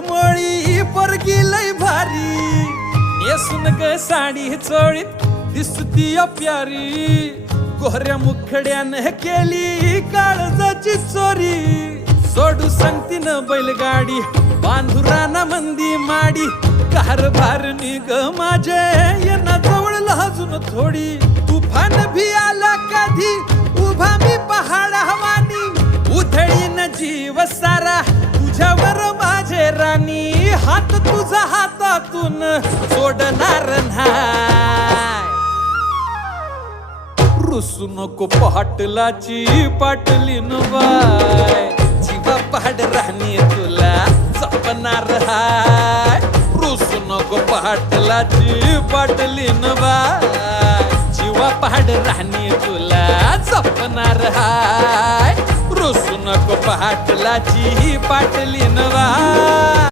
घोडमोळी पोरगी लय भारी, नेसून ग साडी चोळीत दिसती प्यारी, कोहऱ्या मुखड्यानं केली काळजाची चोरी, सोडू सांगतीन बैलगाडी बांधू राना मंदी माडी, कारभार निग माझे येना जवळ लाजून थोडी, तुफान भी आला कधी उभा मी पहाडावानी, उधळीन जीव सारा तुझ्यावर माझे राणी, हात तुझा हातातून सोडणार नाही, रुसू नको पाटलाची पाटलीन बाय, जीवा पहाड राहणी तुला जपणार हाय, रुसू नको पाटलाची पाटलीन बाय, जीवा पहाड राहणी तुला जपणार हाय, रुसू नको पाटलाची पाटलीन बाय.